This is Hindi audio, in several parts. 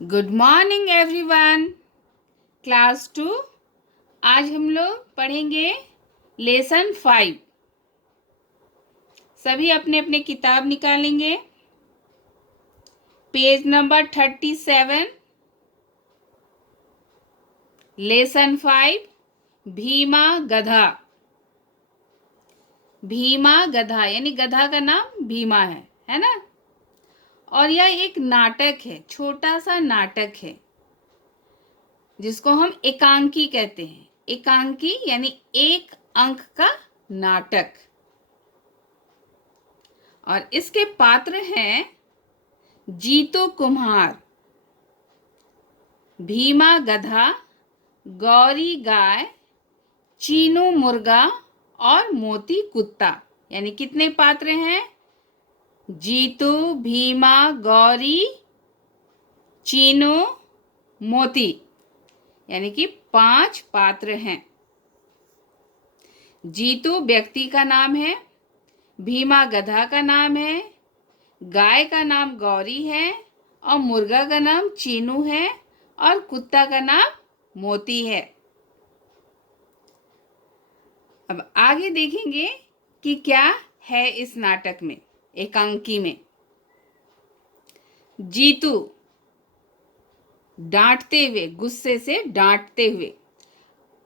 Good morning everyone. क्लास 2। आज हम लोग पढ़ेंगे लेसन 5। सभी अपने अपने किताब निकालेंगे। Page number 37। लेसन 5। भीमा गधा। भीमा गधा यानी गधा का नाम भीमा है ना। और यह एक नाटक है, छोटा सा नाटक है जिसको हम एकांकी कहते हैं। एकांकी यानी एक अंक का नाटक। और इसके पात्र हैं जीतू कुम्हार, भीमा गधा, गौरी गाय, चीनू मुर्गा और मोती कुत्ता। यानी कितने पात्र हैं? जीतू, भीमा, गौरी, चीनू, मोती, यानी कि 5 पात्र हैं। जीतू व्यक्ति का नाम है, भीमा गधा का नाम है, गाय का नाम गौरी है और मुर्गा का नाम चीनू है और कुत्ता का नाम मोती है। अब आगे देखेंगे कि क्या है इस नाटक में, एकांकी में। जीतू डांटते हुए, गुस्से से डांटते हुए,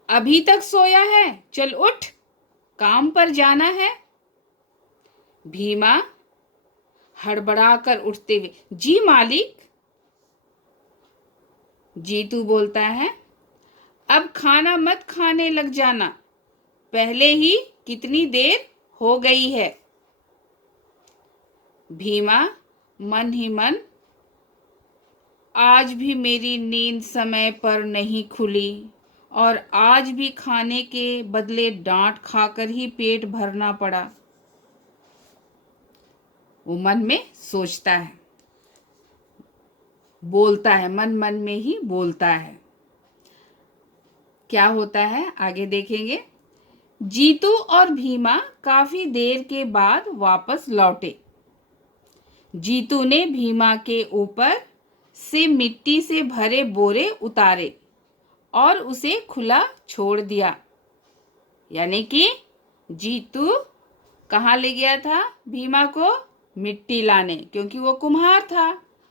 अभी तक सोया है, चल उठ, काम पर जाना है। भीमा हड़बड़ाकर उठते हुए, जी मालिक। जीतू बोलता है, अब खाना मत खाने लग जाना, पहले ही कितनी देर हो गई है। भीमा मन ही मन, आज भी मेरी नींद समय पर नहीं खुली और आज भी खाने के बदले डांट खाकर ही पेट भरना पड़ा। वो मन में सोचता है, बोलता है, मन मन में ही बोलता है। क्या होता है आगे देखेंगे। जीतू और भीमा काफी देर के बाद वापस लौटे। जीतू ने भीमा के ऊपर से मिट्टी से भरे बोरे उतारे और उसे खुला छोड़ दिया। यानी कि जीतू कहाँ ले गया था भीमा को? मिट्टी लाने, क्योंकि वो कुम्हार था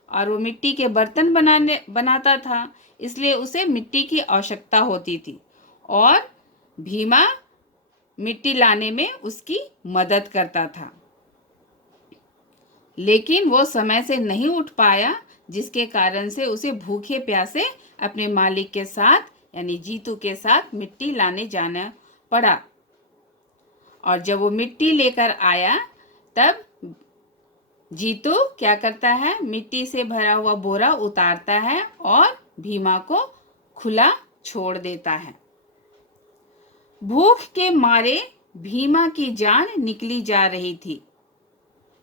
और वो मिट्टी के बर्तन बनाता था, इसलिए उसे मिट्टी की आवश्यकता होती थी और भीमा मिट्टी लाने में उसकी मदद करता था। लेकिन वो समय से नहीं उठ पाया, जिसके कारण से उसे भूखे प्यासे अपने मालिक के साथ यानी जीतू के साथ मिट्टी लाने जाना पड़ा। और जब वो मिट्टी लेकर आया तब जीतू क्या करता है? मिट्टी से भरा हुआ बोरा उतारता है और भीमा को खुला छोड़ देता है। भूख के मारे भीमा की जान निकली जा रही थी,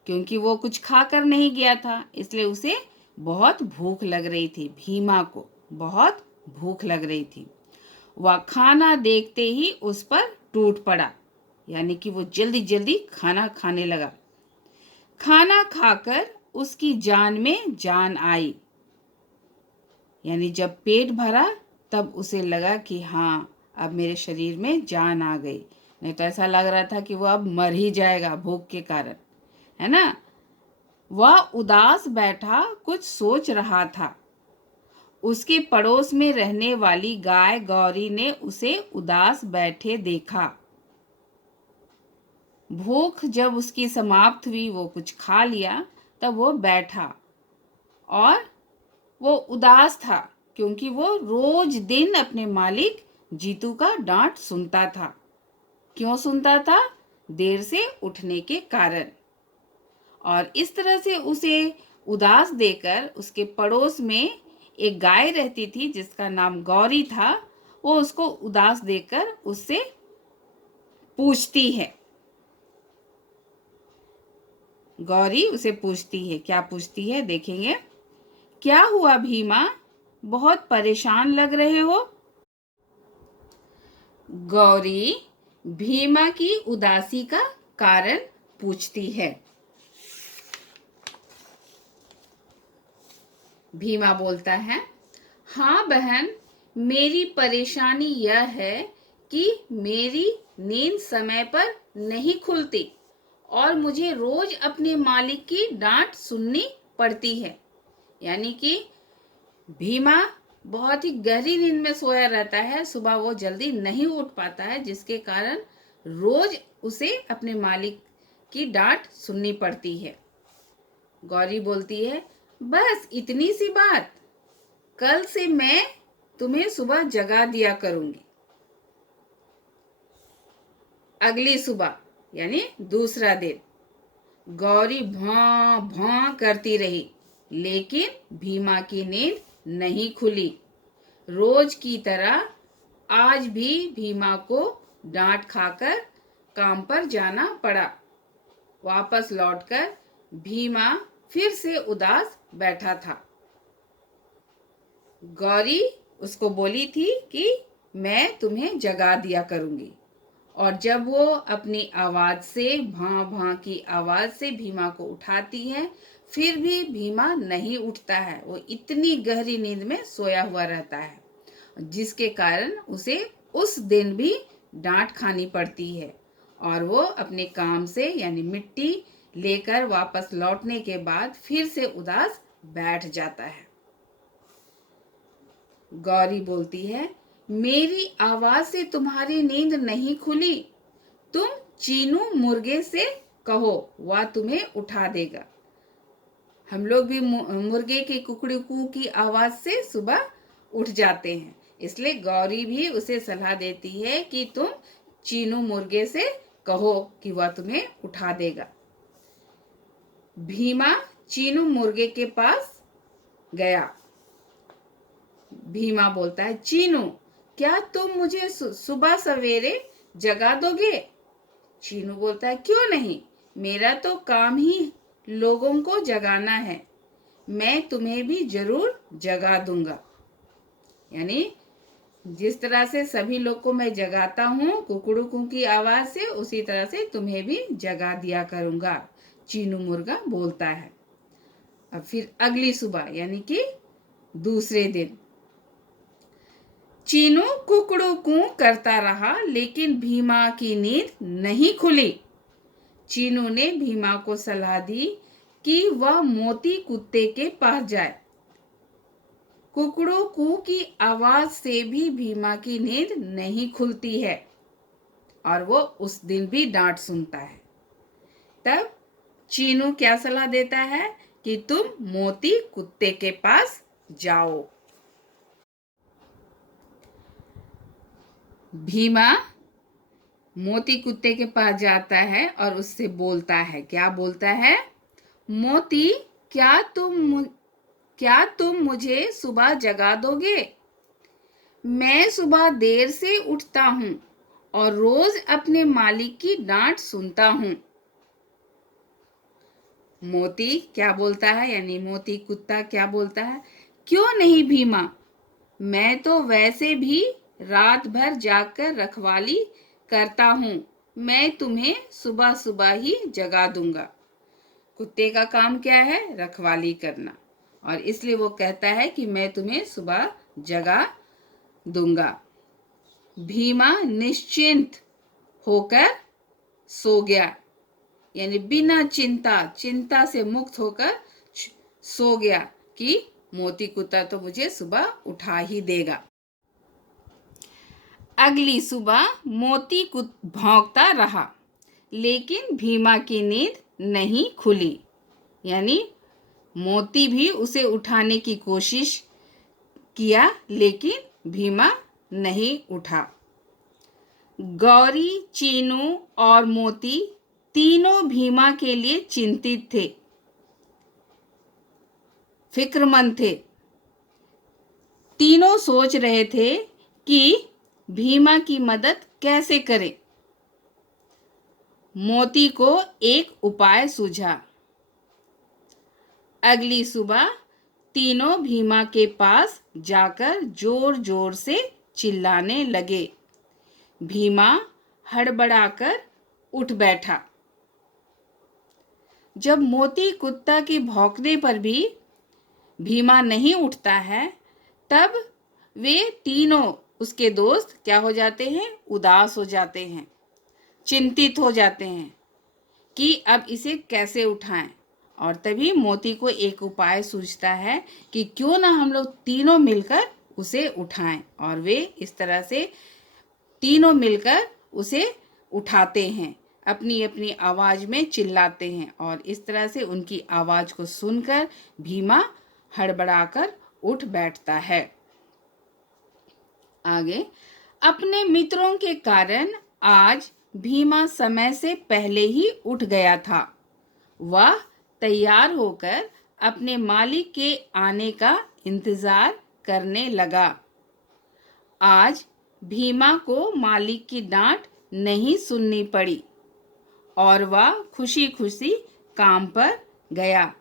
क्योंकि वो कुछ खाकर नहीं गया था, इसलिए उसे बहुत भूख लग रही थी। भीमा को बहुत भूख लग रही थी। वह खाना देखते ही उस पर टूट पड़ा, यानी कि वो जल्दी जल्दी खाना खाने लगा। खाना खाकर उसकी जान में जान आई, यानी जब पेट भरा तब उसे लगा कि हाँ, अब मेरे शरीर में जान आ गई। नहीं तो ऐसा लग रहा था कि वो अब मर ही जाएगा भूख के कारण, है ना। वह उदास बैठा कुछ सोच रहा था। उसके पड़ोस में रहने वाली गाय गौरी ने उसे उदास बैठे देखा। भूख जब उसकी समाप्त हुई, वो कुछ खा लिया, तब वो बैठा और वो उदास था, क्योंकि वो रोज दिन अपने मालिक जीतू का डांट सुनता था। क्यों सुनता था? देर से उठने के कारण। और इस तरह से उसे उदास देकर उसके पड़ोस में एक गाय रहती थी जिसका नाम गौरी था। वो उसको उदास देखकर उससे पूछती है। गौरी उसे पूछती है, क्या पूछती है देखेंगे। क्या हुआ भीमा, बहुत परेशान लग रहे हो? गौरी भीमा की उदासी का कारण पूछती है। भीमा बोलता है, हाँ बहन, मेरी परेशानी यह है कि मेरी नींद समय पर नहीं खुलती और मुझे रोज अपने मालिक की डांट सुननी पड़ती है। यानी कि भीमा बहुत ही गहरी नींद में सोया रहता है, सुबह वो जल्दी नहीं उठ पाता है, जिसके कारण रोज उसे अपने मालिक की डांट सुननी पड़ती है। गौरी बोलती है, बस इतनी सी बात, कल से मैं तुम्हें सुबह जगा दिया करूंगी। अगली सुबह यानी दूसरा दिन, गौरी भौं भौं करती रही, लेकिन भीमा की नींद नहीं खुली। रोज की तरह आज भी भीमा को डांट खाकर काम पर जाना पड़ा। वापस लौटकर भीमा फिर से उदास बैठा था। गौरी उसको बोली थी कि मैं तुम्हें जगा दिया करूंगी, और जब वो अपनी आवाज से, भां भां की आवाज से भीमा को उठाती है, फिर भी भीमा नहीं उठता है। वो इतनी गहरी नींद में सोया हुआ रहता है, जिसके कारण उसे उस दिन भी डांट खानी पड़ती है, और वो अपने काम से यानी मिट्टी लेकर वापस लौटने के बाद फिर से उदास बैठ जाता है। गौरी बोलती है, मेरी आवाज से तुम्हारी नींद नहीं खुली, तुम चीनू मुर्गे से कहो, वह तुम्हें उठा देगा। हम लोग भी मुर्गे के कुकड़ू की आवाज से सुबह उठ जाते हैं, इसलिए गौरी भी उसे सलाह देती है कि तुम चीनू मुर्गे से कहो कि वह तुम्हें उठा देगा। भीमा चीनू मुर्गे के पास गया। भीमा बोलता है, चीनू, क्या तुम मुझे सुबह सवेरे जगा दोगे? चीनू बोलता है, क्यों नहीं, मेरा तो काम ही लोगों को जगाना है, मैं तुम्हें भी जरूर जगा दूंगा। यानी जिस तरह से सभी लोग को मैं जगाता हूँ कुकड़ू की आवाज से, उसी तरह से तुम्हें भी जगा दिया करूंगा, चीनू मुर्गा बोलता है। अब फिर अगली सुबह यानी कि दूसरे दिन, चीनू कुकड़ू कू करता रहा, लेकिन भीमा की नींद नहीं खुली। चीनू ने भीमा को सलाह दी कि वह मोती कुत्ते के पास जाए। कुकड़ू कू की आवाज से भी भीमा की नींद नहीं खुलती है, और वो उस दिन भी डांट सुनता है। तब चीनू क्या सलाह देता है कि तुम मोती कुत्ते के पास जाओ। भीमा मोती कुत्ते के पास जाता है और उससे बोलता है, क्या बोलता है? मोती, क्या तुम मुझे सुबह जगा दोगे? मैं सुबह देर से उठता हूँ और रोज अपने मालिक की डांट सुनता हूँ। मोती क्या बोलता है, यानी मोती कुत्ता क्या बोलता है? क्यों नहीं भीमा, मैं तो वैसे भी रात भर जागकर रखवाली करता हूँ, मैं तुम्हें सुबह सुबह ही जगा दूंगा। कुत्ते का काम क्या है? रखवाली करना, और इसलिए वो कहता है कि मैं तुम्हें सुबह जगा दूंगा। भीमा निश्चिंत होकर सो गया, यानी बिना चिंता से मुक्त होकर सो गया कि मोती कुत्ता तो मुझे सुबह उठा ही देगा। अगली सुबह मोती भौंकता रहा, लेकिन भीमा की नींद नहीं खुली। यानी मोती भी उसे उठाने की कोशिश किया, लेकिन भीमा नहीं उठा। गौरी, चीनू और मोती तीनों भीमा के लिए चिंतित थे, फिक्रमंद थे। तीनों सोच रहे थे कि भीमा की मदद कैसे करें। मोती को एक उपाय सूझा। अगली सुबह तीनों भीमा के पास जाकर जोर जोर से चिल्लाने लगे। भीमा हड़बड़ाकर उठ बैठा। जब मोती कुत्ता के भौंकने पर भी भीमा नहीं उठता है, तब वे तीनों उसके दोस्त क्या हो जाते हैं? उदास हो जाते हैं, चिंतित हो जाते हैं कि अब इसे कैसे उठाएं। और तभी मोती को एक उपाय सूझता है कि क्यों ना हम लोग तीनों मिलकर उसे उठाएं। और वे इस तरह से तीनों मिलकर उसे उठाते हैं, अपनी अपनी आवाज में चिल्लाते हैं, और इस तरह से उनकी आवाज को सुनकर भीमा हड़बड़ाकर उठ बैठता है। आगे, अपने मित्रों के कारण आज भीमा समय से पहले ही उठ गया था। वह तैयार होकर अपने मालिक के आने का इंतजार करने लगा। आज भीमा को मालिक की डांट नहीं सुननी पड़ी और वह खुशी खुशी काम पर गया।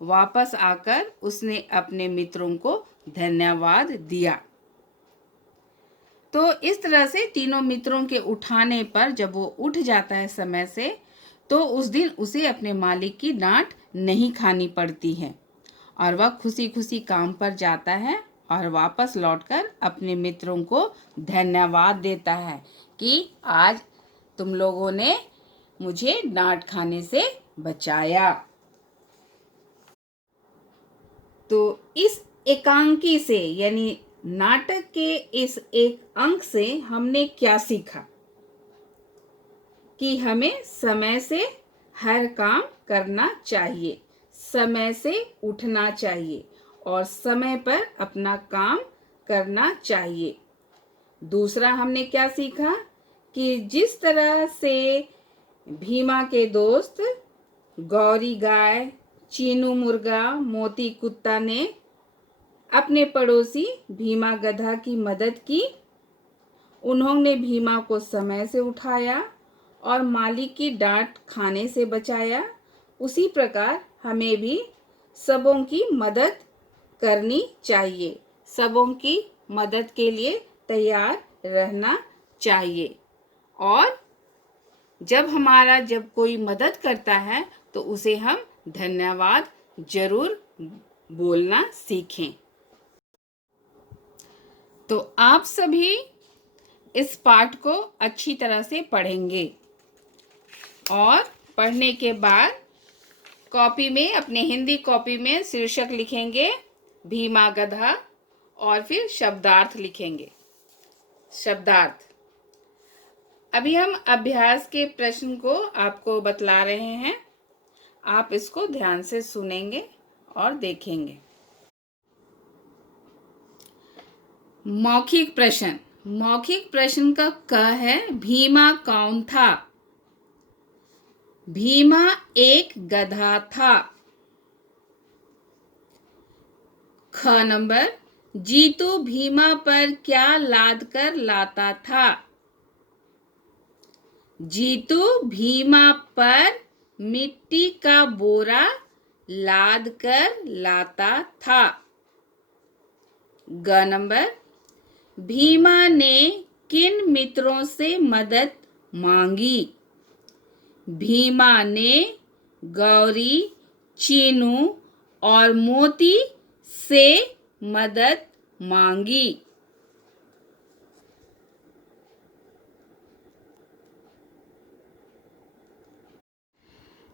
वापस आकर उसने अपने मित्रों को धन्यवाद दिया। तो इस तरह से तीनों मित्रों के उठाने पर जब वो उठ जाता है समय से, तो उस दिन उसे अपने मालिक की डांट नहीं खानी पड़ती है और वह खुशी खुशी काम पर जाता है और वापस लौटकर अपने मित्रों को धन्यवाद देता है कि आज तुम लोगों ने मुझे डांट खाने से बचाया। तो इस एकांकी से यानी नाटक के इस एक अंक से हमने क्या सीखा? कि हमें समय से हर काम करना चाहिए, समय से उठना चाहिए और समय पर अपना काम करना चाहिए। दूसरा हमने क्या सीखा? कि जिस तरह से भीमा के दोस्त गौरी गाय, चीनू मुर्गा, मोती कुत्ता ने अपने पड़ोसी भीमा गधा की मदद की, उन्होंने भीमा को समय से उठाया और मालिक की डांट खाने से बचाया, उसी प्रकार हमें भी सबों की मदद करनी चाहिए, सबों की मदद के लिए तैयार रहना चाहिए। और जब कोई मदद करता है तो उसे हम धन्यवाद जरूर बोलना सीखें। तो आप सभी इस पाठ को अच्छी तरह से पढ़ेंगे और पढ़ने के बाद कॉपी में, अपने हिंदी कॉपी में शीर्षक लिखेंगे भीमा गधा और फिर शब्दार्थ लिखेंगे। शब्दार्थ। अभी हम अभ्यास के प्रश्न को आपको बतला रहे हैं, आप इसको ध्यान से सुनेंगे और देखेंगे। मौखिक प्रश्न। मौखिक प्रश्न का क है भीमा कौन था? भीमा एक गधा था। ख नंबर, जीतू भीमा पर क्या लाद कर लाता था? जीतू भीमा पर मिट्टी का बोरा लाद कर लाता था। ग नंबर, भीमा ने किन मित्रों से मदद मांगी? भीमा ने गौरी, चीनू और मोती से मदद मांगी।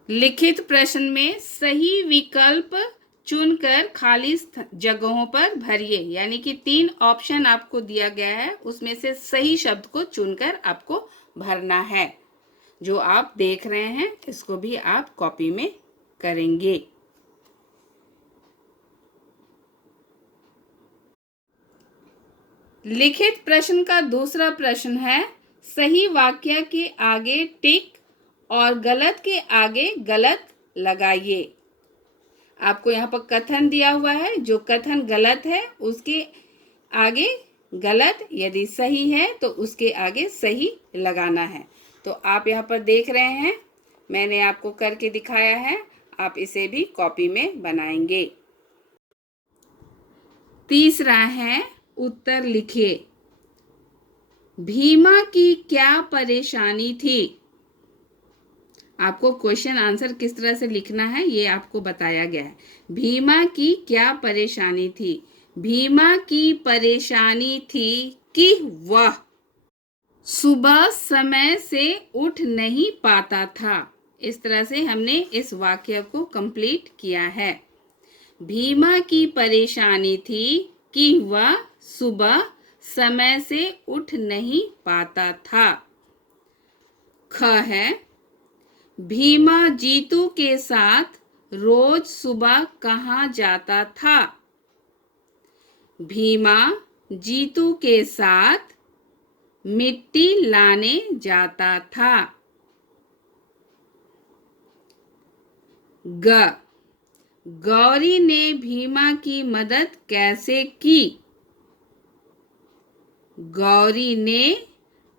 लिखित प्रश्न में सही विकल्प चुनकर खाली जगहों पर भरिए, यानी कि 3 ऑप्शन आपको दिया गया है, उसमें से सही शब्द को चुनकर आपको भरना है। जो आप देख रहे हैं इसको भी आप कॉपी में करेंगे। लिखित प्रश्न का दूसरा प्रश्न है सही वाक्य के आगे टिक और गलत के आगे गलत लगाइए। आपको यहाँ पर कथन दिया हुआ है, जो कथन गलत है उसके आगे गलत, यदि सही है तो उसके आगे सही लगाना है। तो आप यहाँ पर देख रहे हैं, मैंने आपको करके दिखाया है, आप इसे भी कॉपी में बनाएंगे। तीसरा है उत्तर लिखिए। भीमा की क्या परेशानी थी? आपको क्वेश्चन आंसर किस तरह से लिखना है ये आपको बताया गया है। भीमा की क्या परेशानी थी? भीमा की परेशानी थी कि वह सुबह समय से उठ नहीं पाता था। इस तरह से हमने इस वाक्य को कंप्लीट किया है। भीमा की परेशानी थी कि वह सुबह समय से उठ नहीं पाता था। ख है, भीमा जीतू के साथ रोज सुबह कहाँ जाता था? भीमा जीतू के साथ मिट्टी लाने जाता था। ग, गौरी ने भीमा की मदद कैसे की? गौरी ने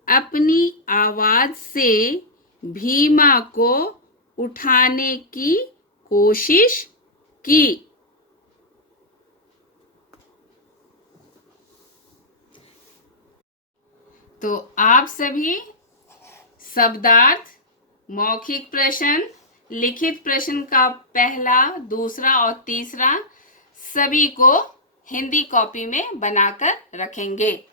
अपनी आवाज से भीमा को उठाने की कोशिश की। तो आप सभी शब्दार्थ, मौखिक प्रश्न, लिखित प्रश्न का पहला, दूसरा और तीसरा सभी को हिंदी कॉपी में बनाकर रखेंगे।